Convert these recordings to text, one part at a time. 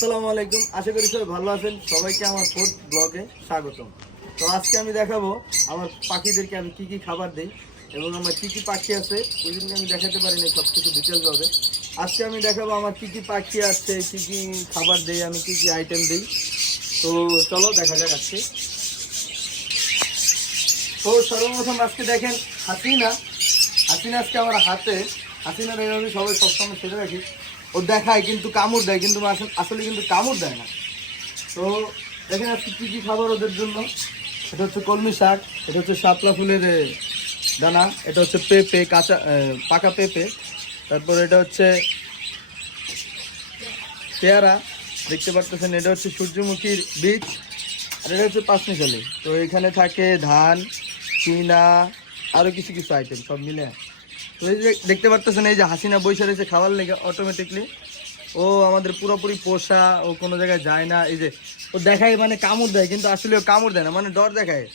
আসসালামু আলাইকুম, আশা করি সবাই ভালো আছেন। সবাইকে আমার ফুড ব্লগে স্বাগতম। তো আজকে আমি দেখাবো আমার পাখিদেরকে আমি কি কি খাবার দেই এবং আমার কি কি পাখি আছে ওই দিনকে আমি দেখাতে পারিনি সব কিছু ডিটেলস হবে। আজকে আমি দেখাবো আমার কি কি পাখি আছে, কি কি খাবার দেই, আমি কি কি আইটেম দিই। তো চলো দেখা যাক আজকে। তো সর্বপ্রথম আজকে দেখেন হাসিনা হাসিনা আজকে আমার হাতে। হাসিনার এইভাবে সবাই সবসময় ছেড়ে রাখি, ও দেখায় কিন্তু কামড় দেয়, কিন্তু আসলে কিন্তু কামড় দেয় না। তো দেখেন আজকে কী কী খাবার ওদের জন্য। এটা হচ্ছে কলমি শাক, এটা হচ্ছে শাপলা ফুলের দানা, এটা হচ্ছে পেঁপে, কাঁচা পাকা পেঁপে, তারপর এটা হচ্ছে পেয়ারা দেখতে পাচ্ছেন, এটা হচ্ছে সূর্যমুখীর বীজ, আর এটা হচ্ছে পাঁচমিশালি। তো এখানে থাকে ধান, চিনা, আরও কিছু কিছু আইটেম সব মিলে। তো এই যে দেখতে পারতেছেন, এই যে হাসিনা বৈশা রয়েছে খাবার লেগে অটোমেটিকলি। ও আমাদের পুরোপুরি পোষা, ও কোনো জায়গায় যায় না। এই যে ও দেখায় মানে কামড় দেয়, কিন্তু আসলে ও কামড় দেয় না, মানে ডর দেখায়,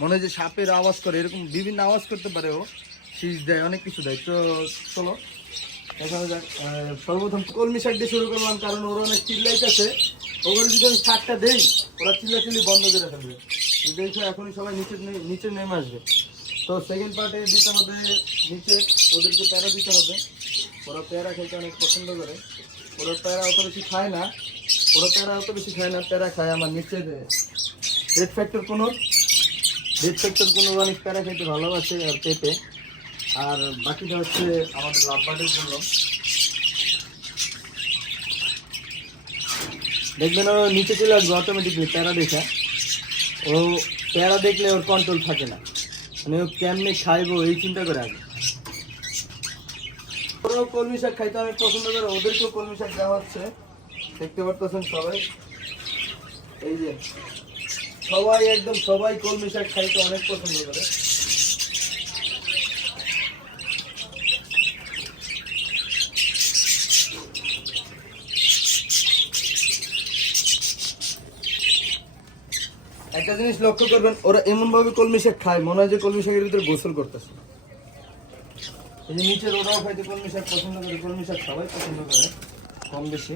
মনে হয় যে সাপের আওয়াজ করে, এরকম বিভিন্ন আওয়াজ করতে পারে ও, শীষ দেয়, অনেক কিছু দেয়। তো চলো দেখা যাক। সর্বপ্রথম কলমি শাক দিয়ে শুরু করলাম, কারণ ওরা অনেক চিল্লাইতেছে। ওগুলো যদি আমি শাকটা দেই ওরা চিল্লাচিল্লি বন্ধ করে ফেলবে। দেখো এখনই সবাই নিচে নেমে আসবে। তো সেকেন্ড পার্টে দিতে হবে নিচে, ওদেরকে প্যারা দিতে হবে। ওরা প্যারা খেতে অনেক পছন্দ করে। ওরা প্যারা অত বেশি খায় না, প্যারা খায় আমার নিচে রেড ফ্যাক্টর কোনো অনেক প্যারা খেতে ভালোবাসে, আর পেঁপে। আর বাকিটা হচ্ছে আমাদের লাভবার্ডের জন্য। দেখবেন ও নিচে চলে আসবে অটোমেটিকলি প্যারা দেখে। ও প্যারা দেখলে ওর কন্ট্রোল থাকে না, মানে ও কেমনে খাইবো এই চিন্তা করে আগে। ওরাও কলমি শাক খাইতে অনেক পছন্দ করে, ওদেরকেও কলমি শাক দেওয়া হচ্ছে। দেখতে পারতেছেন সবাই, এই যে সবাই একদম সবাই কলমি শাক খাইতে অনেক পছন্দ করে। একটা জিনিস লক্ষ্য করবেন, ওরা এমন ভাবে কলমি শাক খায় মনে হয় যে কলমি শাকের ভিতরে গোসল করতেছে। এই যে নিচের ওরাও খাইতে কলমি শাক পছন্দ করে, কলমি শাক সবাই পছন্দ করে কম বেশি।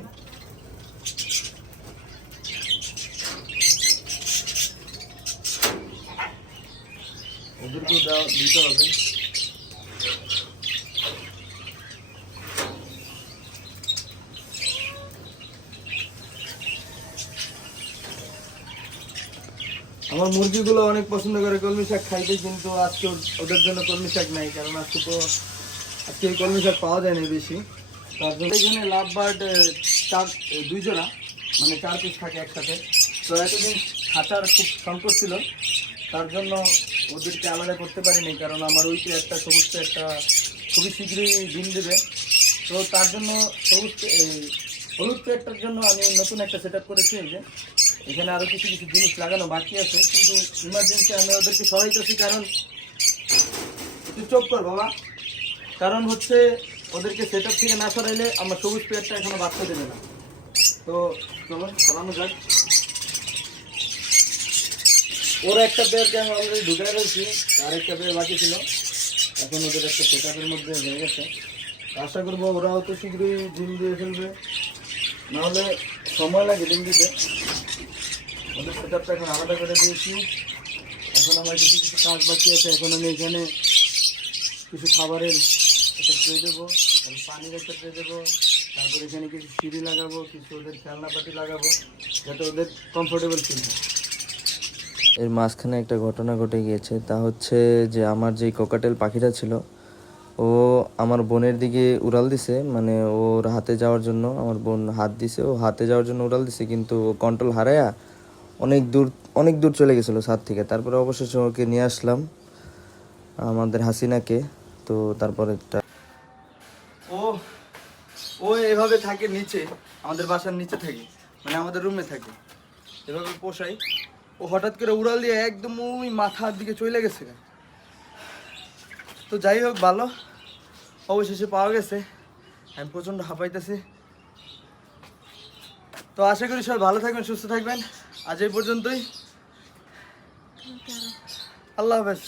ওদেরকেও দিতে হবে। আমার মুরগিগুলো অনেক পছন্দ করে কলমি শাক খাইতে, কিন্তু আজকে ওদের জন্য কলমি শাক নাই, কারণ আজকে কলমি শাক পাওয়া যায় না বেশি। তার জন্য এখানে লাভ বার্ড দুই জোড়া, মানে 4 পিস থাকে একসাথে। তো এতদিন খাঁচার খুব সংকট ছিল, তার জন্য ওদেরকে আলাদা করতে পারিনি, কারণ আমার ওইটা একটা সবুজ একটা খুবই শীঘ্রই ডিম দেবে। তো তার জন্য হলুদ পেটটার জন্য আমি নতুন একটা সেট আপ করেছি। এই যে এখানে আরও কিছু কিছু জিনিস লাগানো বাকি আছে, কিন্তু ইমার্জেন্সি আমি ওদেরকে সরাইতেছি, কারণ একটু চোখ কর বাবা, কারণ হচ্ছে ওদেরকে সেট আপ থেকে না সরাইলে আমার সবুজ পেয়ারটা এখনো বাচ্চা দেবে না। তো চলো সরানো যাক। ওরা একটা পেয়ারকে আমি অলরেডি ঢুকাই ফেলছি, আর একটা পেয়ার বাকি ছিল, এখন ওদের একটা সেট আপের মধ্যে হয়ে গেছে। আশা করবো ওরাও তো শীঘ্রই ডিম দিয়ে ফেলবে, নাহলে সময় লাগে ডিম দিতে। ওদের সেট আপটা এখন আলাদা করে দিয়েছি। এখন আমার কিছু কিছু কাজ বাকি আছে। এখন আমি এখানে কিছু খাবারের একটা ট্রে দেবো, তারপর পানির একটা ট্রে দেবো, তারপর এখানে কিছু সিঁড়ি লাগাবো, কিছু ওদের খেলনাপাতি লাগাবো, যাতে ওদের কমফোর্টেবল ফিল হয়। এর মাঝখানে একটা ঘটনা ঘটে গিয়েছে, তা হচ্ছে যে আমার যেই ককাটেল পাখিটা ছিল ও আমার বোনের দিকে উড়াল দিছে, মানে ওর হাতে যাওয়ার জন্য আমার বোন হাত দিছে, ও হাতে যাওয়ার জন্য উড়াল দিছে, কিন্তু ও কন্ট্রোল হারায়া অনেক দূর চলে গেছিলো ছাদ থেকে। তারপরে অবশেষে ওকে নিয়ে আসলাম আমাদের হাসিনাকে। তো তারপরে ও ও এভাবে থাকে নিচে, আমাদের বাসার নিচে থাকে, মানে আমাদের রুমে থাকে, এভাবে পোষাই। ও হঠাৎ করে উড়াল দিয়ে একদম ওই মাথার দিকে চলে গেছে। তো যাই হোক, ভালো অবশেষে পাওয়া গেছে। আমি প্রচণ্ড হাঁপাইতেছি। তো আশা করি সবাই ভালো থাকবেন, সুস্থ থাকবেন। আজ এই পর্যন্তই, আল্লাহ হাফেজ।